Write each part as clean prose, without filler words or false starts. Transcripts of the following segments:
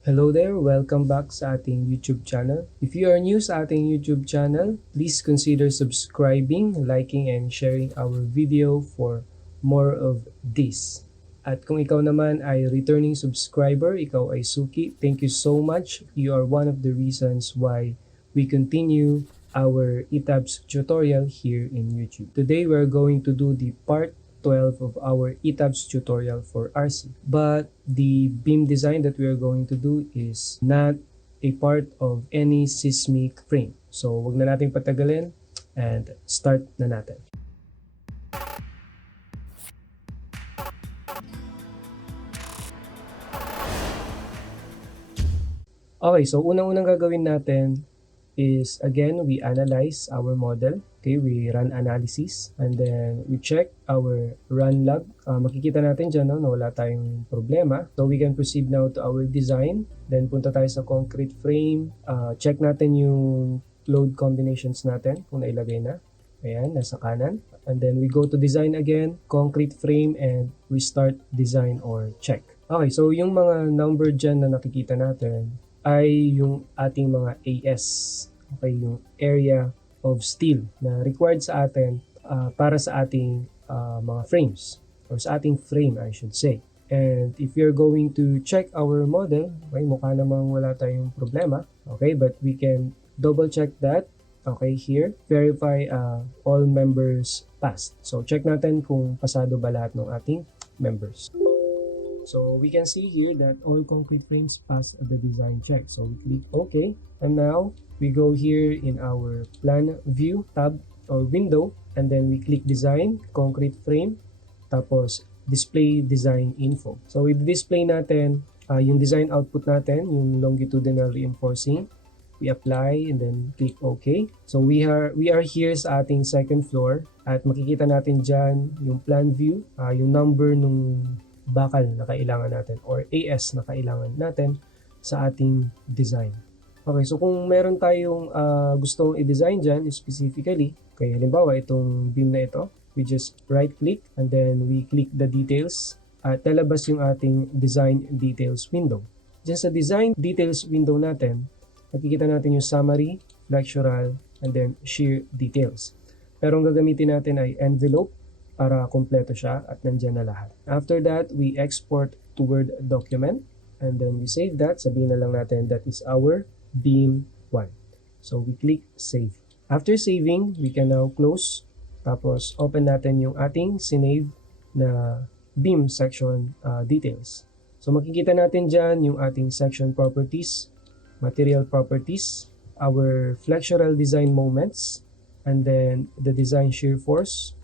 Hello there! Welcome back sa ating YouTube channel. If you are new sa ating YouTube channel, please consider subscribing, liking, and sharing our video for more of this. At kung ikaw naman ay returning subscriber, ikaw ay suki, thank you so much. You are one of the reasons why we continue our ETABS tutorial here in YouTube. Today we're going to do the part 12 of our ETABS tutorial for RC. But the beam design that we are going to do is not a part of any seismic frame. So wag na nating patagalin and start na natin. Okay, so unang-unang gagawin natin is, again, we analyze our model. Okay, we run analysis and then we check our run log. Makikita natin dyan na wala tayong problema. So we can proceed now to our design. Then punta tayo sa concrete frame. Check natin yung load combinations natin kung nailagay na. Ayan, nasa kanan. And then we go to design again, concrete frame, and we start design or check. Okay, so yung mga number dyan na nakikita natin ay yung ating mga AS. Okay, yung area of steel na required sa atin para sa ating mga frames, or sa ating frame I should say. And if you're going to check our model, okay, mukha namang wala tayong problema. Okay, but we can double check that. Okay, here, verify all members passed. So check natin kung pasado ba lahat ng ating members. So we can see here that all concrete frames pass the design check. So we click OK. And now we go here in our plan view tab or window. And then we click design, concrete frame. Tapos display design info. So i-display natin yung design output natin, yung longitudinal reinforcing. We apply and then click OK. So we are here sa ating second floor. At makikita natin dyan yung plan view, yung number nung bakal na kailangan natin or AS na kailangan natin sa ating design. Okay, so kung meron tayong gustong i-design dyan specifically, okay, halimbawa itong beam na ito, we just right click and then we click the details at lalabas yung ating design details window. Dyan sa design details window natin, makikita natin yung summary, flexural, and then shear details. Pero ang gagamitin natin ay envelope para kompleto siya at nandyan na lahat. After that, we export to Word document and then we save that. Sabihin na lang natin that is our beam 1. So we click save. After saving, we can now close. Tapos open natin yung ating sinave na beam section details. So makikita natin dyan yung ating section properties, material properties, our flexural design moments, and then the design shear force,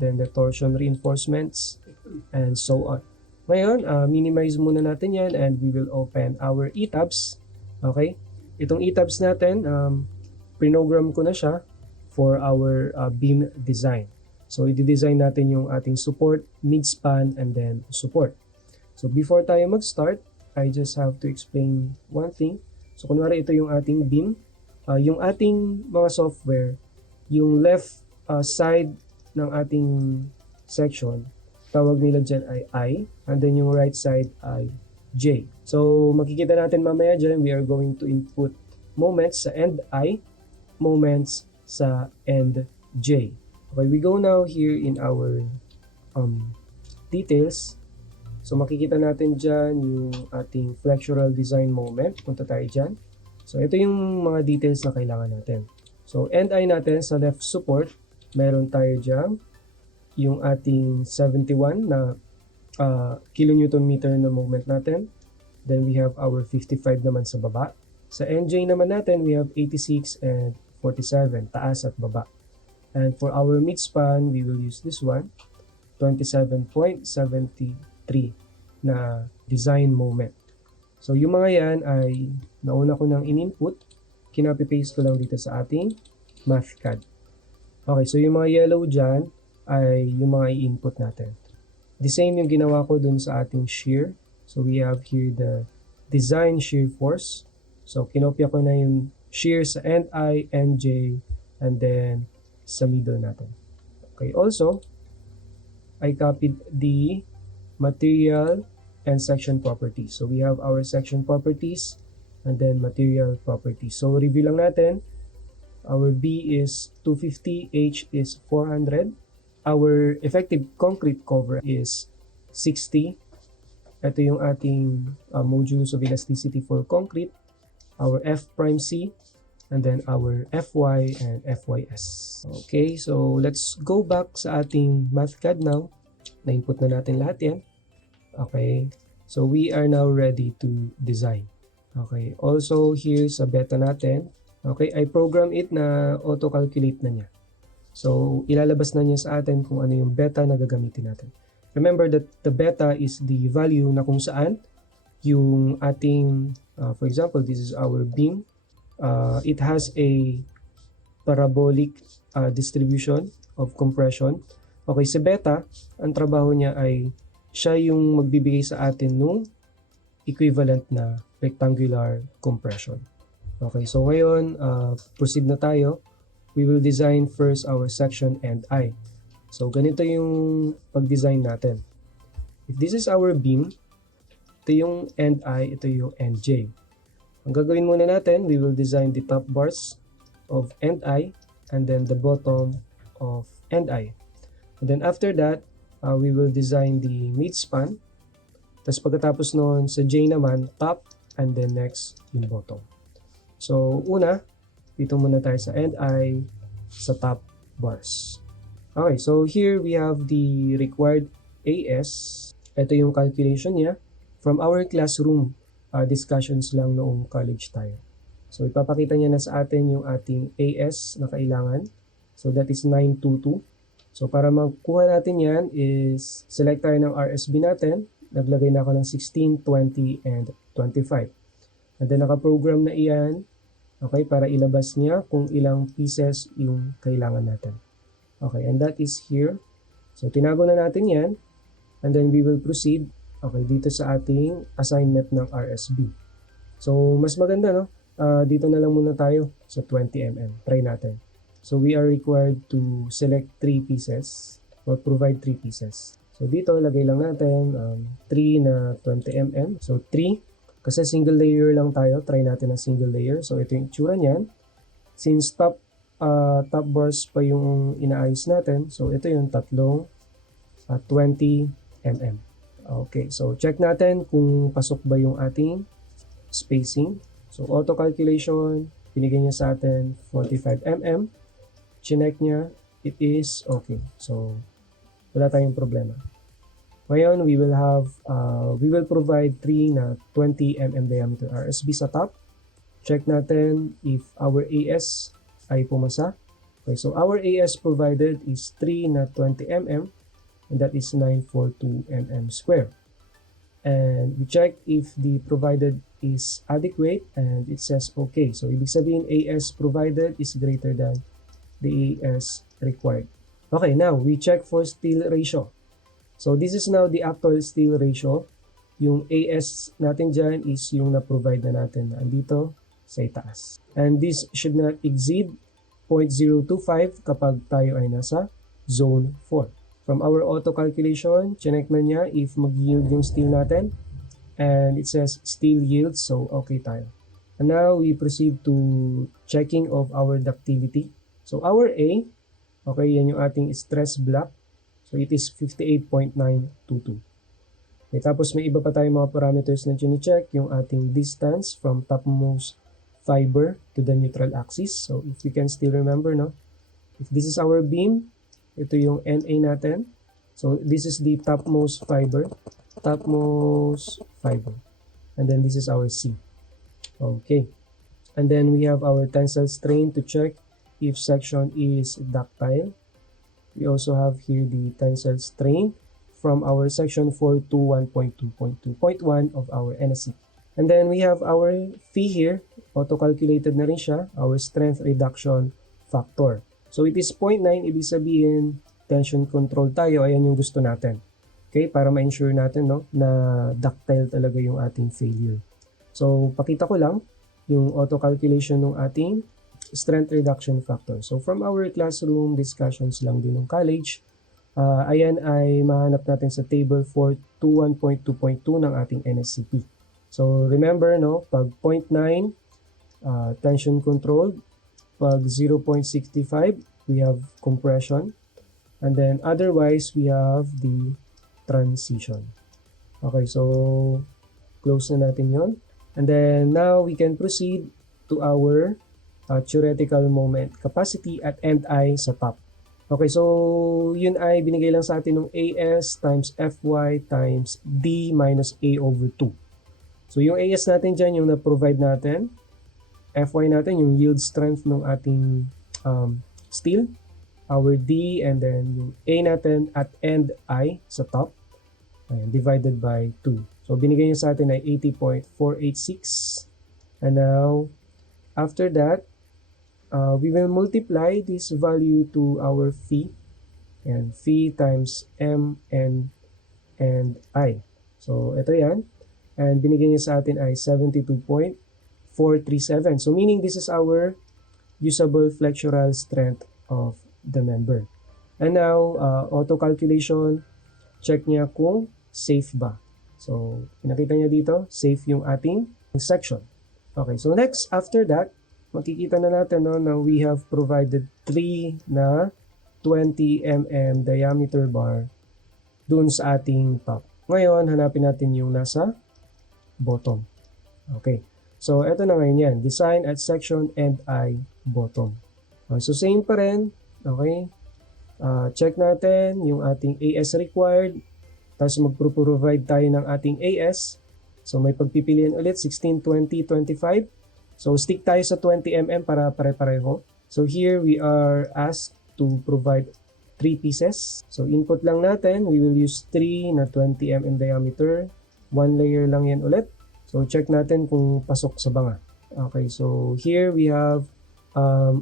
then the torsion reinforcements, and so on. Ngayon, minimize muna natin yan and we will open our ETABS. Okay? Itong ETABS natin, prinogram ko na siya for our beam design. So, i-design natin yung ating support, midspan, and then support. So, before tayo mag-start, I just have to explain one thing. So, kunwari ito yung ating beam. Yung ating mga software, yung left side ng ating section, tawag nila dyan ay I, and then yung right side ay J. So makikita natin mamaya dyan, we are going to input moments sa end I, moments sa end J. Okay, we go now here in our details. So makikita natin dyan yung ating flexural design moment. Punta tayo dyan. So ito yung mga details na kailangan natin. So end I natin sa left support, meron tayo dyan yung ating 71 na kilonewton meter na moment natin. Then we have our 55 naman sa baba. Sa NJ naman natin, we have 86 and 47, taas at baba. And for our midspan, we will use this one, 27.73 na design moment. So yung mga yan ay nauna ko nang in-input, kinopy-paste ko lang dito sa ating Mathcad. Okay, so yung mga yellow dyan ay yung mga i-input natin. The same yung ginawa ko dun sa ating shear. So we have here the design shear force. So kinopya ko na yung shear sa end I, end J, and then sa middle natin. Okay, also, I copied the material and section properties. So we have our section properties and then material properties. So review lang natin. Our B is 250, H is 400. Our effective concrete cover is 60. Ito yung ating modulus of elasticity for concrete. Our F prime C, and then our Fy and Fys. Okay, so let's go back sa ating Mathcad now. Na-input na natin lahat yan. Okay, so we are now ready to design. Okay, also here sa beta natin, okay, I program it na auto-calculate na niya. So, ilalabas na niya sa atin kung ano yung beta na gagamitin natin. Remember that the beta is the value na kung saan yung ating, for example, this is our beam. It has a parabolic distribution of compression. Okay, sa beta, ang trabaho niya ay siya yung magbibigay sa atin nung equivalent na rectangular compression. Okay, so ngayon, proceed na tayo. We will design first our section and I. So ganito yung pag-design natin. If this is our beam, ito yung end I, ito yung end J. Ang gagawin muna natin, we will design the top bars of end I and then the bottom of end I. And then after that, we will design the midspan. Tapos pagkatapos noon sa J naman, top and then next yung bottom. So una, dito muna tayo sa end I sa top bars. Okay, so here we have the required AS. Ito yung calculation niya. From our classroom discussions lang noong college tayo. So ipapakita niya na sa atin yung ating AS na kailangan. So that is 922. So para makuha natin yan is select tayo ng RSB natin. Naglagay na ako ng 16, 20, and 25. And then nakaprogram na iyan, okay, para ilabas niya kung ilang pieces yung kailangan natin. Okay, and that is here. So tinago na natin yan. And then we will proceed, okay, dito sa ating assignment ng RSB. So mas maganda, no? Dito na lang muna tayo sa 20 mm. Try natin. So we are required to select 3 pieces or provide 3 pieces. So dito, lagay lang natin 3 na 20 mm. So 3, kasi single layer lang tayo. Try natin ang single layer. So ito yung itsura niyan. Since top bars pa yung inaayos natin, so ito yung tatlong 20 mm. Okay, so check natin kung pasok ba yung ating spacing. So auto calculation, binigay niya sa atin 45 mm. Chinek niya, it is okay. So wala tayong problema. Ngayon, we will provide 3 na 20 mm diameter RSB sa top. Check natin if our AS ay pumasa. Okay, so our AS provided is 3 na 20 mm and that is 942 mm square. And we check if the provided is adequate and it says okay. So ibig sabihin AS provided is greater than the AS required. Okay, now we check for steel ratio. So this is now the actual steel ratio. Yung AS natin dyan is yung na-provide na natin andito sa itaas. And this should not exceed 0.025 kapag tayo ay nasa zone 4. From our auto calculation, check na niya if mag-yield yung steel natin. And it says steel yields, so okay tayo. And now we proceed to checking of our ductility. So our A, okay, yan yung ating stress block. So it is 58.922. Okay, tapos may iba pa tayong mga parameters na chine-check. Yung ating distance from topmost fiber to the neutral axis. So if we can still remember, no? If this is our beam, ito yung NA natin. So this is the topmost fiber. And then this is our C. Okay. And then we have our tensile strain to check if section is ductile. We also have here the tensile strain from our section 4 to 1.2.2.1 of our NSCP. And then we have our phi here, auto-calculated na rin siya, our strength reduction factor. So it is 0.9, ibig sabihin tension control tayo, ayan yung gusto natin. Okay, para ma-ensure natin, no, na ductile talaga yung ating failure. So pakita ko lang yung auto-calculation ng ating strength reduction factor. So from our classroom discussions lang din ng college, Ayan ay mahanap natin sa table 421.2.2 ng ating NSCP. So remember, no, pag 0.9, tension controlled. Pag 0.65, we have compression. And then otherwise, we have the transition. Okay, so close na natin yon. And then now we can proceed to our theoretical moment capacity at end I sa top. Okay, so yun ay binigay lang sa atin ng AS times FY times D minus A over 2. So yung AS natin dyan, yung na-provide natin, FY natin, yung yield strength ng ating steel, our D, and then yung A natin at end I sa top, ayan, divided by 2. So binigay niya sa atin ay 80.486. And now, after that, we will multiply this value to our phi, and phi times M, N, and I. So, ito yan. And binigyan niya sa atin ay 72.437. So, meaning this is our usable flexural strength of the member. And now, auto calculation, check niya kung safe ba. So, pinakita niya dito, safe yung ating section. Okay, so next, after that, makikita na natin, no, na we have provided 3 na 20 mm diameter bar dun sa ating top. Ngayon, hanapin natin yung nasa bottom. Okay. So, eto na ngayon yan. Design at section end I bottom. Okay, so, same pa rin. Okay. Check natin yung ating AS required. Tapos, mag-provide tayo ng ating AS. So, may pagpipilian ulit, 16, 20, 25. So, stick tayo sa 20 mm para pare-pareho. So, here we are asked to provide 3 pieces. So, input lang natin. We will use 3 na 20 mm diameter. 1 layer lang yan ulit. So, check natin kung pasok sa banga. Okay, so here we have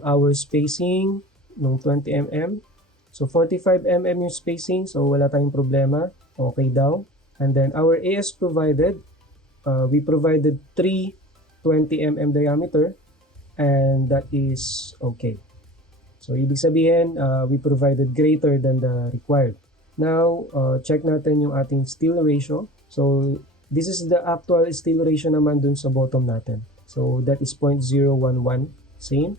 our spacing ng 20 mm. So, 45 mm yung spacing. So, wala tayong problema. Okay daw. And then, our AS provided, we provided 3 20 mm diameter, and that is okay. So, ibig sabihin, we provided greater than the required. Now, check natin yung ating steel ratio. So, this is the actual steel ratio naman dun sa bottom natin. So, that is 0.011, same.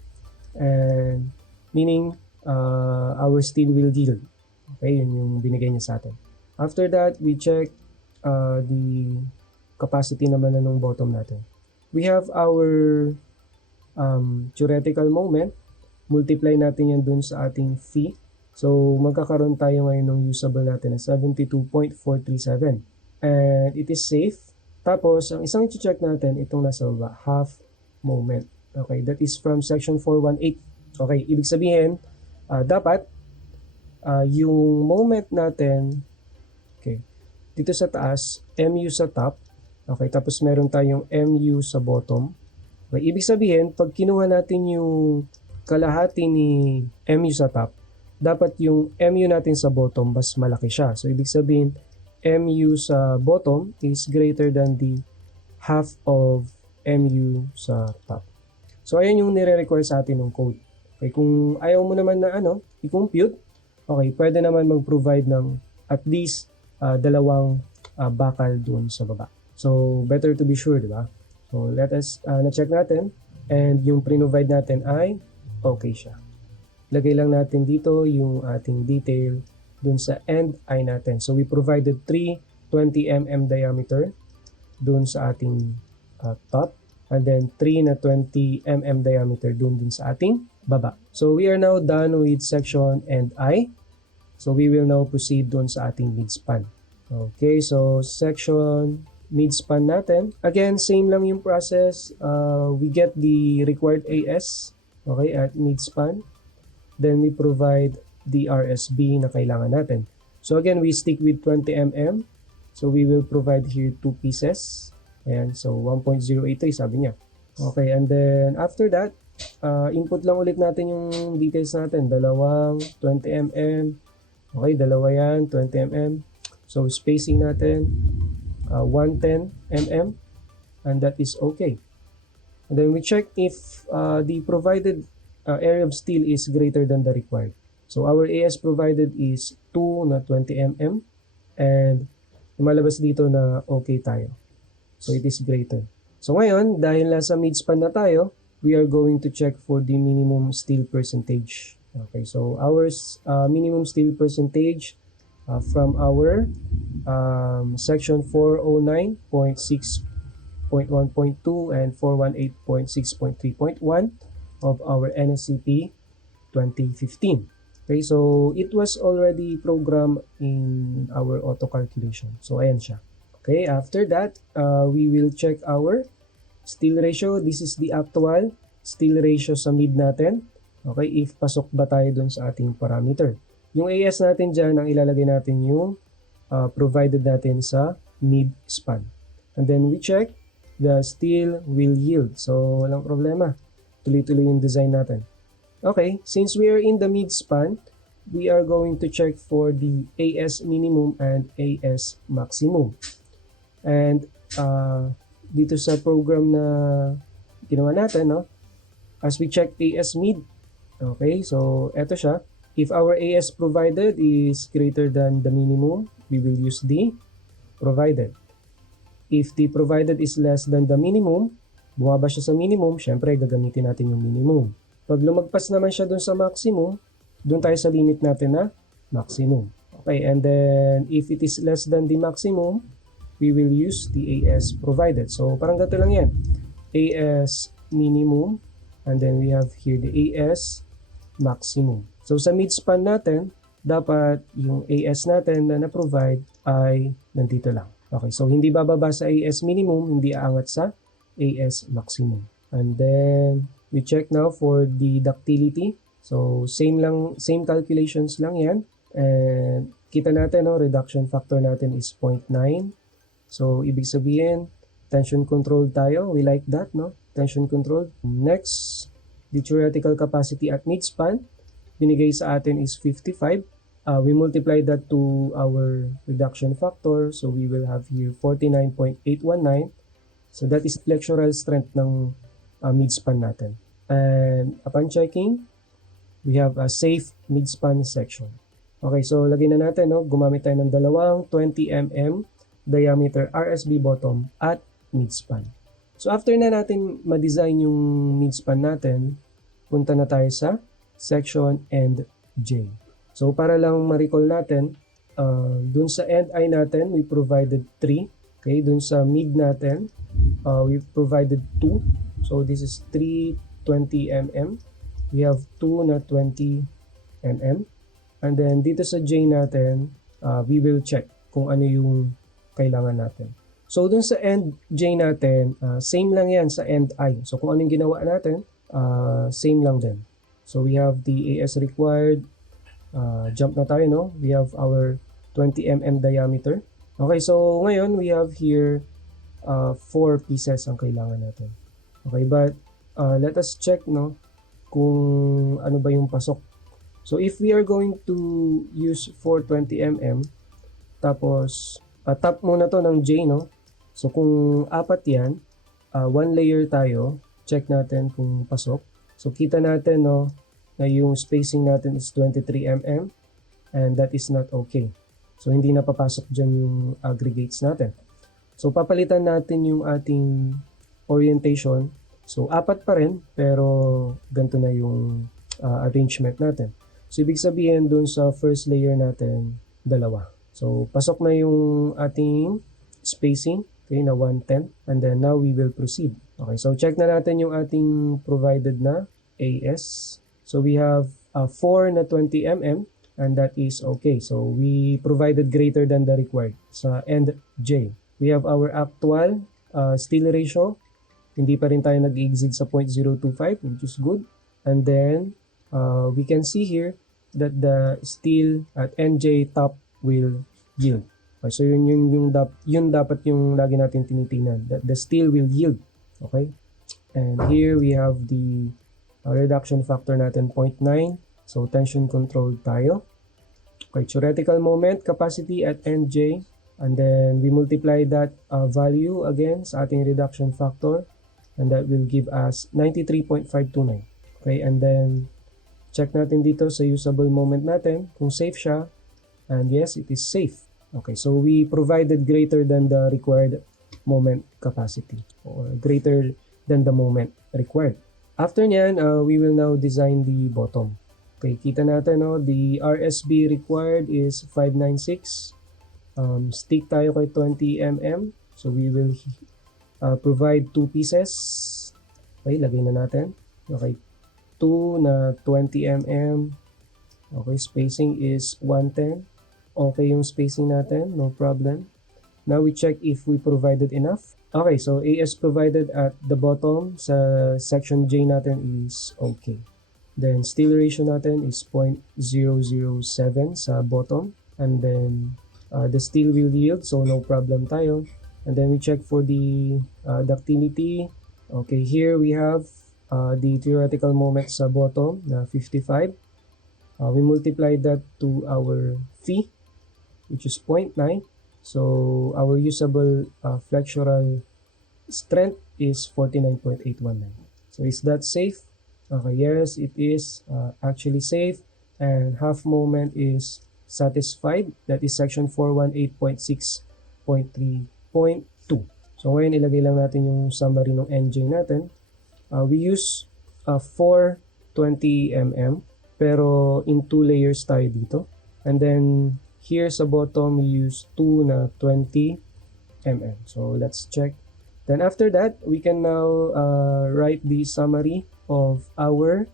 And, meaning, our steel will yield. Okay, yun yung binigay niya sa atin. After that, we check the capacity naman na nung bottom natin. We have our theoretical moment. Multiply natin yan dun sa ating phi. So, magkakaroon tayo ngayon ng usable natin na 72.437. And it is safe. Tapos, ang isang i-check natin, itong nasa baba, half moment. Okay, that is from section 418. Okay, ibig sabihin, dapat, yung moment natin, okay, dito sa taas, MU sa top. Okay, tapos meron tayong MU sa bottom. Okay, ibig sabihin, pag kinuha natin yung kalahati ni MU sa top, dapat yung MU natin sa bottom, mas malaki siya. So, ibig sabihin, MU sa bottom is greater than the half of MU sa top. So, ayan yung nire-require sa atin ng code. Okay, kung ayaw mo naman na i-compute, okay, pwede naman mag-provide ng at least dalawang bakal doon sa baba. So, better to be sure, di ba? So, let us na-check natin. And yung pre-provide natin ay okay siya. Lagay lang natin dito yung ating detail dun sa end I natin. So, we provided 3 20 mm diameter dun sa ating top. And then, 3 na 20 mm diameter dun sa ating baba. So, we are now done with section end I. So, we will now proceed dun sa ating midspan. Okay, so section midspan natin. Again, same lang yung process. We get the required AS, okay, at midspan. Then we provide the RSB na kailangan natin. So again, we stick with 20 mm. So we will provide here 2 pieces. Ayan, so 1.083 sabi niya. Okay, and then after that, input lang ulit natin yung details natin. Dalawang 20 mm. Okay, dalawa yan, 20 mm. So spacing natin, 110 mm, and that is okay. And then we check if the provided area of steel is greater than the required. So our AS provided is 2 na 20 mm and lumalabas dito na okay tayo. So it is greater. So ngayon, dahil nasa midspan na tayo, we are going to check for the minimum steal percentage. Okay, so our minimum steal percentage from our section 409.6.1.2 and 418.6.3.1 of our NSCP 2015. Okay, so it was already programmed in our auto calculation. So ayan siya. Okay, after that, we will check our steal ratio. This is the actual steal ratio sa mid natin. Okay, if pasok ba tayo dun sa ating parameter. Yung AS natin dyan, ang ilalagay natin yung provided natin sa midspan. And then we check the steal will yield. So walang problema. Tuloy-tuloy yung design natin. Okay, since we are in the midspan, we are going to check for the AS minimum and AS maximum. And dito sa program na ginawa natin, no, as we check AS mid, okay, so eto siya. If our AS provided is greater than the minimum, we will use the provided. If the provided is less than the minimum, bumaba siya sa minimum, syempre gagamitin natin yung minimum. Pag lumagpas naman siya dun sa maximum, dun tayo sa limit natin na maximum. Okay, and then if it is less than the maximum, we will use the AS provided. So parang gato lang yan. AS minimum, and then we have here the AS maximum. So sa midspan natin, dapat yung AS natin na na-provide ay nandito lang. Okay, so hindi bababa sa AS minimum, hindi aangat sa AS maximum. And then we check now for the ductility. So same calculations lang yan. And kita natin, no, reduction factor natin is 0.9. So ibig sabihin, tension control tayo. We like that, no? Tension control. Next, the theoretical capacity at midspan, binigay sa atin is 55. We multiply that to our reduction factor. So we will have here 49.819. So that is flexural strength ng midspan natin. And upon checking, we have a safe midspan section. Okay, so lagay na natin, no? Gumamit tayo ng dalawang 20 mm diameter RSB bottom at midspan. So after na natin ma-design yung midspan natin, punta na tayo sa section end J. So para lang ma-recall natin, dun sa end I natin, we provided 3. Okay, dun sa mid natin, we provided 2. So this is 320 mm. We have 2 na 20 mm. And then dito sa J natin, we will check kung ano yung kailangan natin. So dun sa end J natin, same lang yan sa end I. So kung ano yung ginawa natin, same lang din. So we have the AS required. Jump na tayo, no? We have our 20 mm diameter. Okay, so ngayon we have here 4 pieces ang kailangan natin. Okay, but let us check, no, kung ano ba yung pasok. So if we are going to use 420 mm, tapos top muna to ng J, no? So kung 4 yan, 1 layer tayo, check natin kung pasok. So kita natin, no, na yung spacing natin is 23 mm and that is not okay. So hindi na papasok dyan yung aggregates natin. So papalitan natin yung ating orientation. So 4 pa rin, pero ganito na yung arrangement natin. So ibig sabihin dun sa first layer natin, 2. So pasok na yung ating spacing, okay, na 110, and then now we will proceed. Okay, so check na natin yung ating provided na AS. So we have 4 na 20 mm and that is okay. So we provided greater than the required sa end J. We have our actual steal ratio. Hindi pa rin tayo nag-exceed sa 0.025, which is good. And then we can see here that the steal at NJ top will yield. Okay, so yun dapat yung lagi natin tinitingnan, that the steal will yield. Okay, and here we have the reduction factor natin 0.9. So tension control tayo. Okay, theoretical moment capacity at NJ, and then we multiply that value again sa ating reduction factor, and that will give us 93.529. Okay, and then check natin dito sa usable moment natin kung safe siya, And yes, it is safe. Okay, so we provided greater than the required moment capacity, or greater than the moment required. After nyan, we will now design the bottom. Okay, kita natin, no, the RSB required is 596. Stick tayo kay 20 mm. So we will provide 2 pieces. Okay, lagay na natin. Okay, 2 na 20 mm. Okay, spacing is 110. Okay yung spacing natin, no problem. Now we check if we provided enough. Okay, so AS provided at the bottom sa section J natin is okay. Then steel ratio natin is 0.007 sa bottom. And then the steel will yield, so no problem tayo. And then we check for the ductility. Okay, here we have the theoretical moment sa bottom na 55. We multiply that to our phi, which is 0.9. So our usable flexural strength is 49.819. So is that safe? Okay, yes, it is actually safe, and half moment is satisfied. That is section 418.6.3.2. So ngayon ilagay lang natin yung summary ng NJ natin. We use 4 20 mm, pero in 2 layers tayo dito. And then here sa bottom, we use 2 na 20 mm. So let's check. Then after that, we can now write the summary of our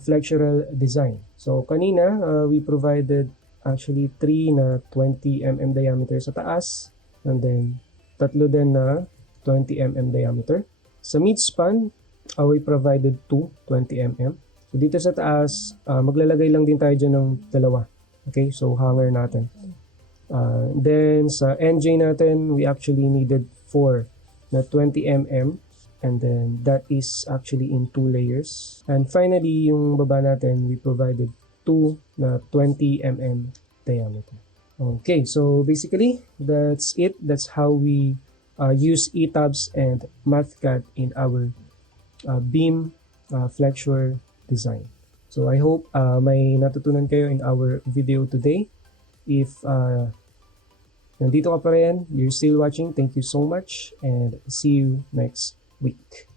flexural design. So kanina, we provided actually 3 na 20 mm diameter sa taas, and then tatlo din na 20 mm diameter. Sa midspan, we provided 2 20 mm. So dito sa taas, maglalagay lang din tayo dyan ng dalawa. Okay, so hanger natin. Then sa NJ natin, we actually needed 4 na 20 mm, and then that is actually in 2 layers. And finally, yung baba natin, we provided 2 na 20 mm diameter. Okay, so basically, that's it. That's how we use ETABS and Mathcad in our beam flexure design. So I hope may natutunan kayo in our video today. If nandito ka pa rin, you're still watching, thank you so much, and see you next week.